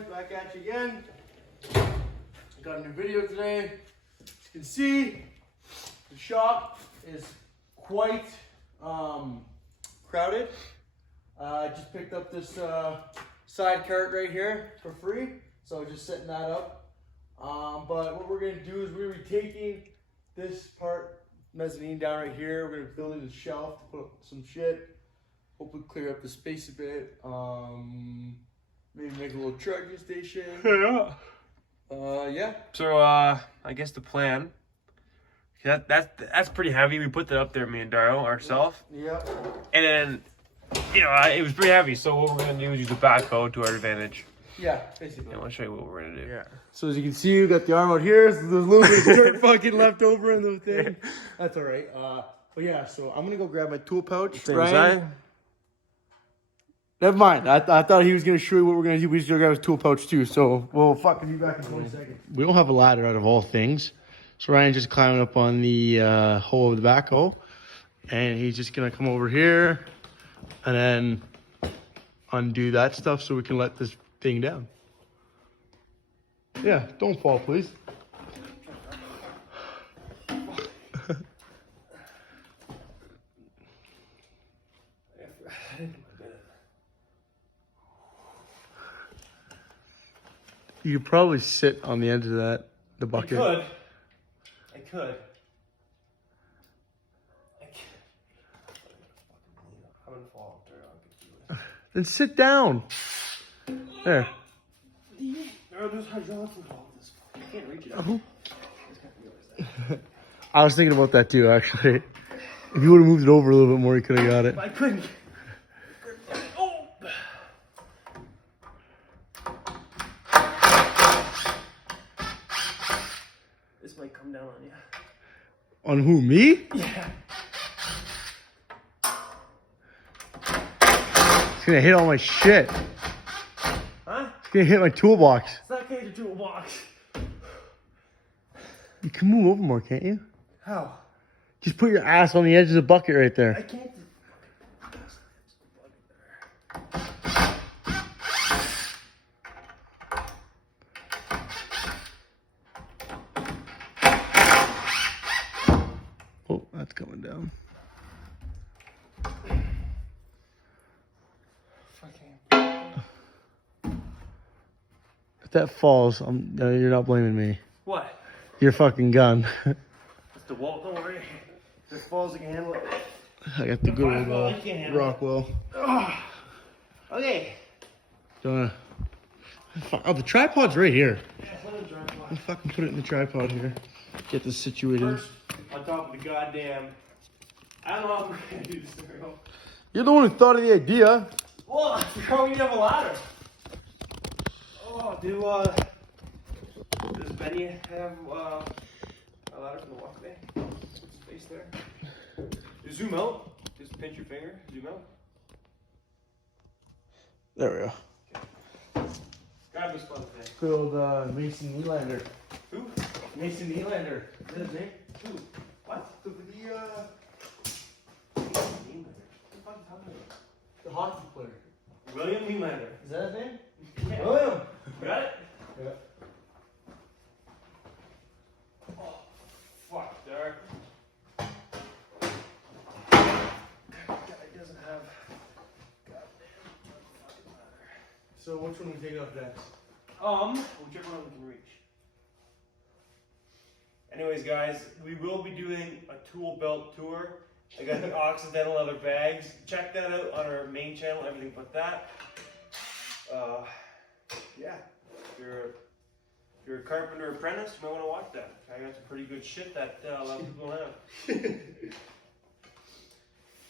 boys, back at you again. Got a new video today. As you can see, the shop is quite crowded. I just picked up this side cart right here for free, so just setting that up. But what we're gonna do is we're gonna be taking this part mezzanine down right here. We're gonna build it a shelf to put up some shit. Hopefully clear up the space a bit. Maybe make a little charging station. Yeah. So I guess the plan. That's pretty heavy. We put that up there, me and Daryl ourselves. Yeah. And then, it was pretty heavy. So what we're gonna do is use the backhoe to our advantage. Yeah, basically. And I'll show you what we're gonna do. Yeah. So as you can see, we got the arm out here. So there's a little bit of dirt fucking left over in the thing. That's all right. But yeah, so I'm gonna go grab my tool pouch. Right. Never mind. I thought he was gonna show you what we're gonna do. We just gonna grab his tool pouch too. So we'll fucking be back in 20 seconds. We don't have a ladder out of all things. So Ryan's just climbing up on the hole of the backhoe, and he's just gonna come over here and then undo that stuff so we can let this thing down. Yeah, don't fall, please. You could probably sit on the edge of the bucket. I could. I'm gonna fall. Then sit down. There. There's hydraulics involved. I can't reach it. I was thinking about that too, actually. If you would have moved it over a little bit more, you could have got it. I couldn't. Oh! This might come down on you. On who, me? Yeah. It's gonna hit all my shit. Huh? It's gonna hit my toolbox. It's not getting to a box. You can move over more, can't you? How? Just put your ass on the edge of the bucket right there. I can't. Oh, that's coming down. If that falls, you're not blaming me. What? Your fucking gun. It's the wall. Don't worry. If it falls, I can handle it. I got the good old Rockwell. Okay. Oh, the tripod's right here. Yeah, put it in the tripod. I'll fucking put it in the tripod here. Get this situated. First, on top of the goddamn. I don't know how we're gonna do this, Daryl. You're the one who thought of the idea. Well, how we have a ladder? Oh, does Benny have a ladder for the walkway? Space there. Zoom out. Just pinch your finger. Zoom out. There we go. Okay. Grab this one thing. Good old Mason Nylander. Who? Mason Nylander. Is that his name? Who? What? The hockey player. William Nylander. Is that his name? Yeah. William. Got it? Yeah. Oh, fuck, there. Guy doesn't have goddamn fucking ladder. So which one we take off next? Whichever one we can reach. Anyways, guys, we will be doing a tool belt tour. I got the Occidental leather bags. Check that out on our main channel, everything but that. Yeah, if you're a carpenter apprentice, you might want to watch that. I got some pretty good shit that a lot of people don't have.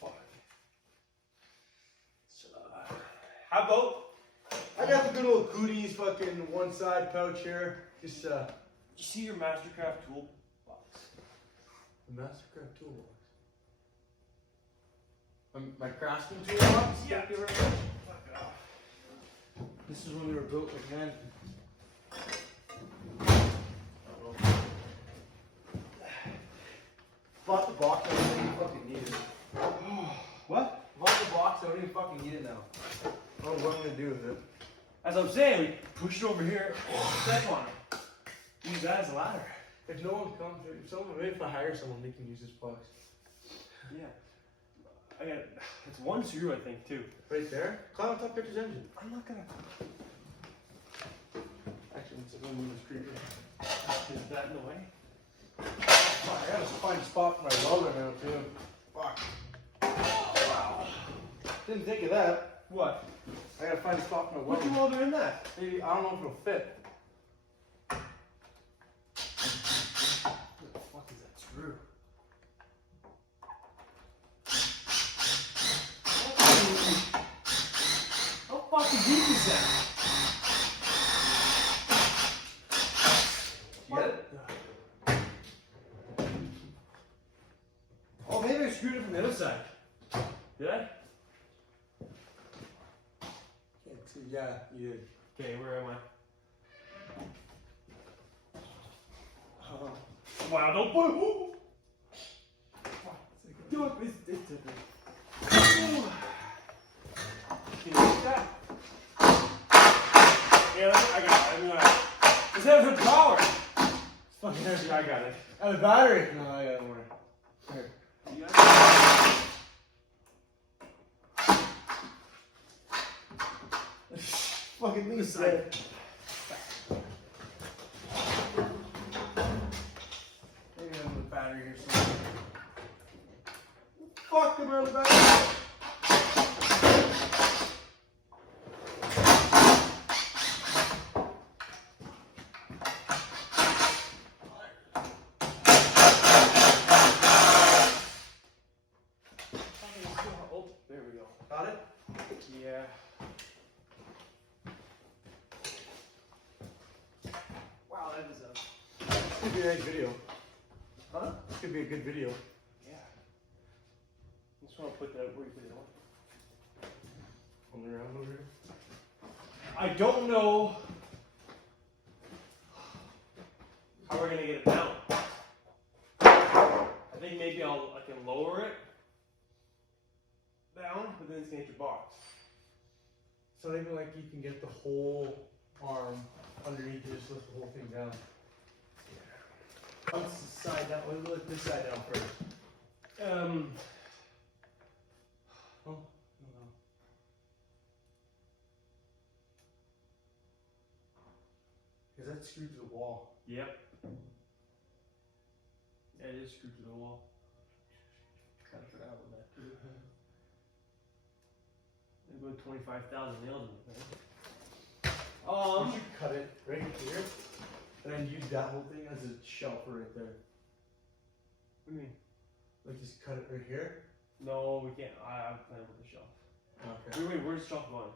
Fuck. So, how about? I got the good old Cooties fucking one side pouch here. Just you see your Mastercraft tool box? The Mastercraft toolbox. My craftsman toolbox? Yeah. Fuck it off. This is when we were built like men. Bought the box, I don't even fucking need it. What? Bought the box, I don't even fucking need it now. I don't know what I'm gonna do with it. As I'm saying, we push it over here, step on it. Use that as a ladder. If no one comes, if I hire someone, they can use this box. Yeah. I got it's one screw, I think, too. Right there? Climb on top of Victor's engine. I'm not gonna. Actually, let's go move the screw. Is that in the way? Fuck, I gotta find a spot for my welder now, too. Fuck. Wow. Didn't think of that. What? I gotta find a spot for my Put welder. the welder in that. Maybe, I don't know if it'll fit. What the fuck is that screw? How fucking deep is that? You get it? Oh, maybe I screwed it from the other side. Did I? Can't see. Yeah, you did. Okay, where am I? Wow, don't put. Ooh. Do it. It's different. Can you get that? Yeah, I got it. It's having power. It's fucking heavy. I got it. And the battery? No, I got one. Here. You got it? Fucking leave This it. side. Maybe I have the battery here somewhere. Fuck the battery. Oh, there we go. Got it? Yeah. Wow, that is a. This could be a nice video. Huh? This could be a good video. Yeah. Just want to put that where you put it on. On the round over here. I don't know how we're gonna get it down. I think maybe I can lower it down, but then it's gonna hit your box. So maybe like you can get the whole arm underneath you, just lift the whole thing down. Let's side down. Let's lift this side down first. Oh, no. Because that's screwed to the wall. Yep. Yeah, it is screwed to the wall. Kind of forgot about that too. There's about 25,000 nails in it. You should cut it right here, and then use that whole thing as a shelf right there. What do you mean? Like just cut it right here. No, we can't. I'm playing with the shelf. Okay. Wait, where's the shelf going?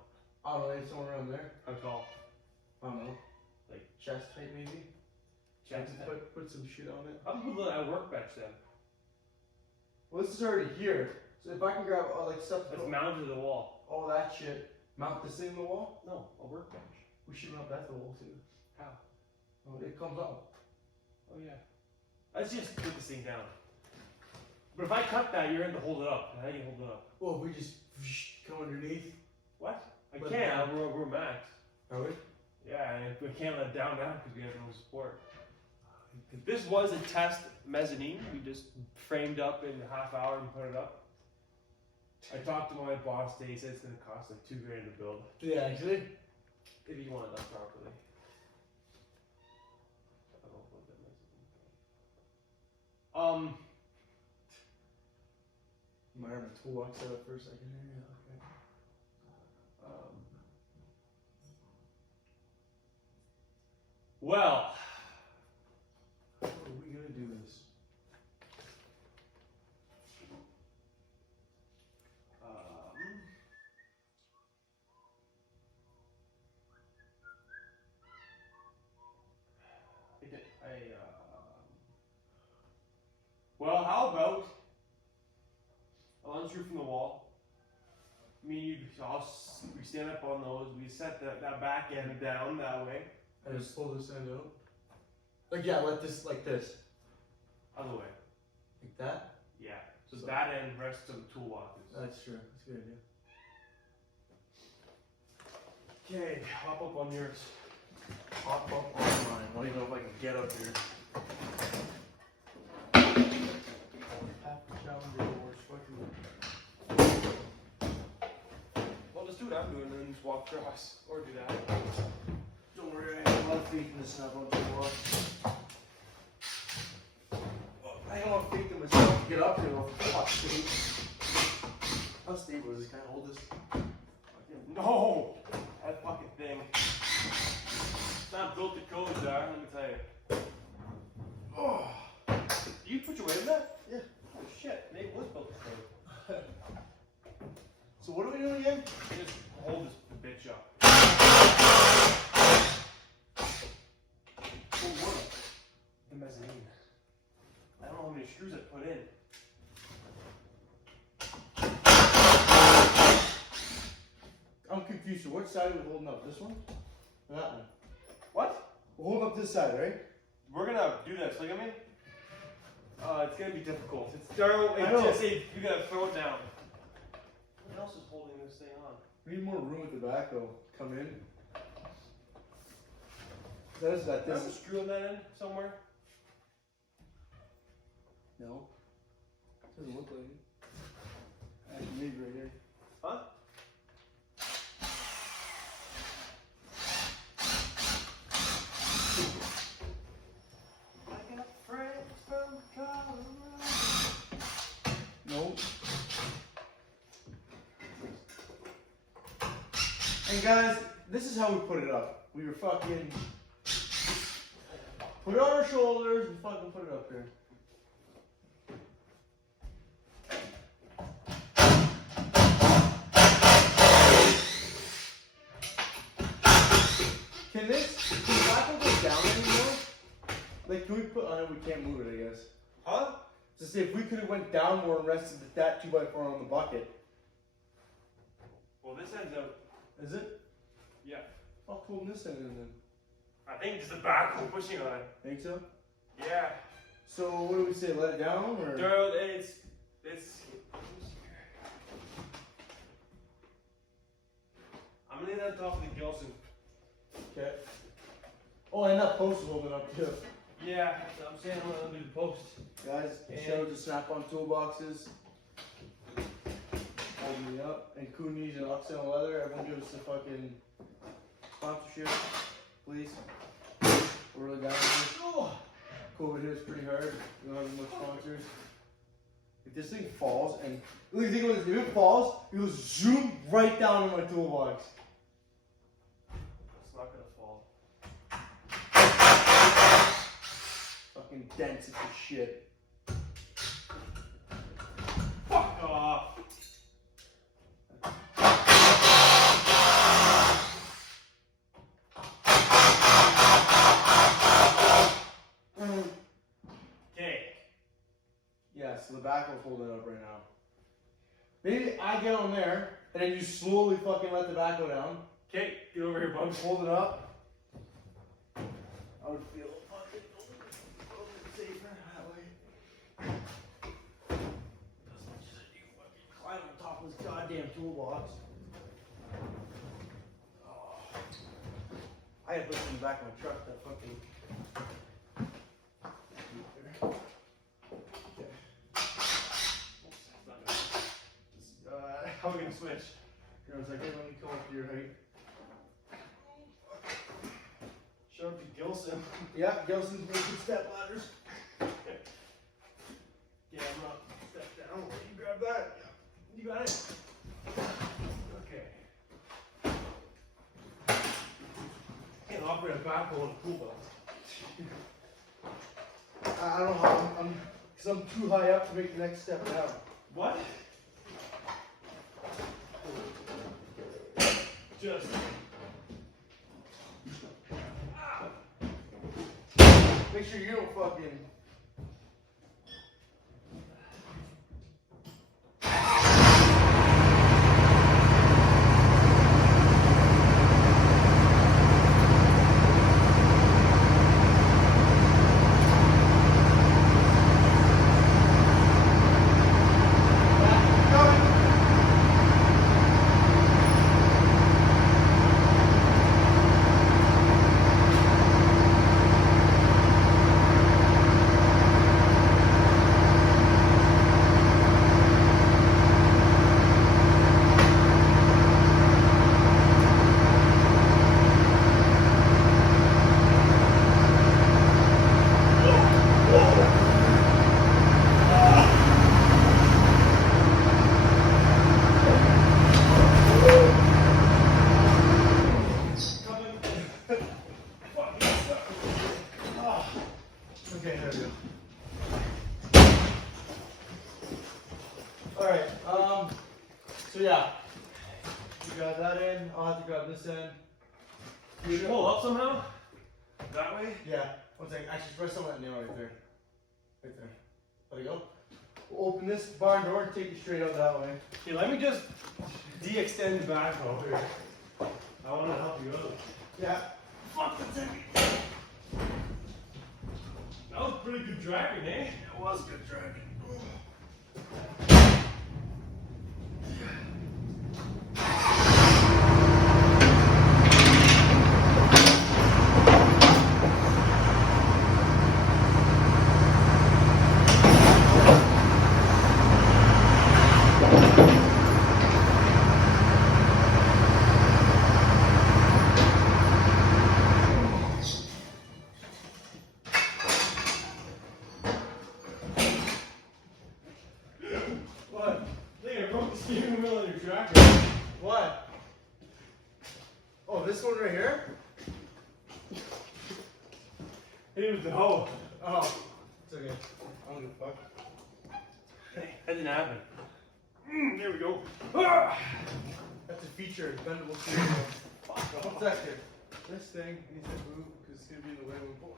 I don't know, maybe somewhere around there. How tall? I don't know. Like Chest height maybe. chest Just height? put some shit on it. I'll put that workbench then. Well, this is already here. So if I can grab like stuff, It's mounted to the wall. all that shit, mount this thing in the wall. No, a workbench. We should mount that to the wall too. How? Oh, it comes up. Oh yeah. Let's just put this thing down. But if I cut that, you're going to hold it up. How do you hold it up? Well, if we just come underneath. What? I Let it can't. down. We're max. Are we? Yeah, and we can't let it down now because we have no support. This was a test mezzanine. We just framed up in a half hour and put it up. I talked to my boss today. He said it's going to cost like $2,000 to build. Yeah, actually. If you want it done properly. I don't know what that mezzanine. You might have a toolbox set up for a second here. Yeah, Well, okay. How are we gonna do this? well, how about I'll unscrew from the wall. Me and you, we stand up on those. We set that back end down that way. And just pull this end out. Like yeah, let this like this. Other way. Like that? Yeah. So that end rests on the toolboxes. That's true. That's a good idea. Okay, hop up on yours. Hop up on mine. I don't even know if I can get up here. Half the challenge or fucking. Well, just do what I'm doing and then just walk across. Or do that. Don't worry, I have a lot of faith in this now, don't you walk. I don't have faith in myself to get up here. Oh, fuck's sake. How stable is this? Can I hold this? No! That fucking thing. It's not built to code, Dar, let me tell you. Oh. You put your weight in that? Yeah. Oh shit, Nate was built to code. So what are we doing again? Just hold this bitch up. Oh, what? The mezzanine. I don't know how many screws I put in. I'm confused. So what side are we holding up? This one? Or that one? What? We're holding up this side, right? We're gonna do this. Look at me. It's gonna be difficult. It's Daryl. I know. Just say you gotta throw it down. What else is holding this thing on? We need more room at the back though. Come in. That is that. There's This a is screw in that in somewhere. no. Doesn't look like it. Actually, maybe right here. Huh? I got friends from Colorado. Nope. And guys, this is how we put it up. We were fucking put it on our shoulders and fucking put it up there. Can the back one go down anymore? Like, can we put on it? We can't move it, I guess. Huh? To say if we could have went down more and rested that 2x4 on the bucket. Well, this ends up. Is it? Yeah. Fuck holding this end in then. I think just the back we're pushing on it. Think so? Yeah. So what do we say? Let it down or? Daryl, it's. I'm gonna leave that on top of the Gilson. Okay. Oh, and that post is holding up too. Yeah, I'm saying I'm gonna do the post. Guys, shout out to Snap-on Toolboxes. Holding me up. And Coonies and Oxen Leather. Everyone give us a fucking sponsorship, please. We're really down here. Oh, COVID hit us pretty hard. We don't have much sponsors. If this thing falls and look, think about this. If it falls, it will zoom right down in my toolbox. It's not gonna fall. Fucking dense as shit. Fuck off. Okay. Yeah, so the back will hold it up right now. Maybe I get on there and then you slowly fucking let the back go down. Okay, get over here, bud. Hold it up. I would feel fucking a little bit safer that way. As much as I do fucking climb on top of this goddamn toolbox. Oh. I had this in the back of my truck that fucking. How are we gonna switch? I was like, hey, let me come up to your height. Show up to Gilson. Yeah, Gelson's making step ladders. Yeah, I'm not step down. You grab that. Yeah. You got it. Okay. Can't operate a backhoe in a pool belt. I don't know how because I'm too high up to make the next step down. What? Just. Make sure you don't fucking. yeah, you grab that in. I'll have to grab this end. Can you pull up somehow? That way? Yeah. One second. Actually, press some of that nail right there. Right there. Let it go. We'll open this barn door and take it straight out that way. Okay, let me just de-extend the backhoe here. I want to help you out. Yeah. Fuck, that's heavy. That was pretty good dragging, eh? It was good dragging. What? I think I broke the steering wheel on your tractor. What? Oh, this one right here? Hit it with the hoe. Oh, it's okay. I don't give a fuck. Hey, that didn't happen. There we go. Ah! That's a feature, bendable steering wheel. Fuck What's that here? This thing needs to move because it's going to be in the way when we pull.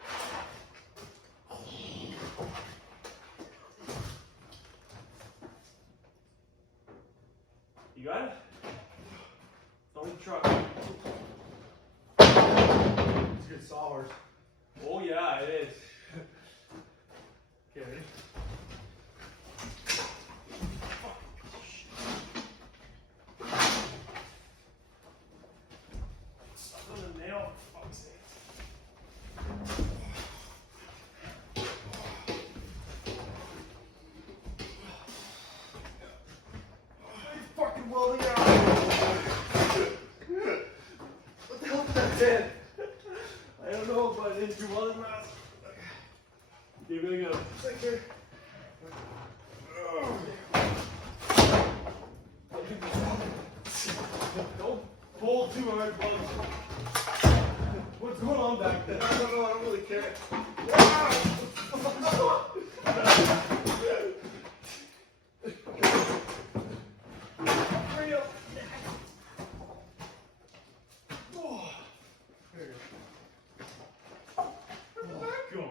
You got it? On the truck. It's a good sawhorse. Oh yeah, it is. Okay, ready? Stuck on the nail, for fuck's sake. Fucking welding out. What the hell did that do? I don't know, but it's your welding mask. You're gonna go. It's like here. Don't pull too hard, bud. What's going on back there? I don't know, I don't really care. Hurry up. Oh, There you go.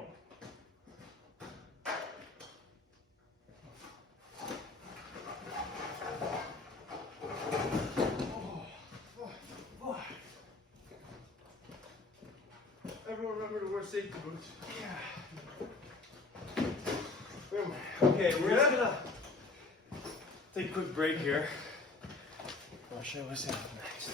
Everyone remember to wear safety boots. Okay, we're just gonna take a quick break here. I'll show you what's happening next.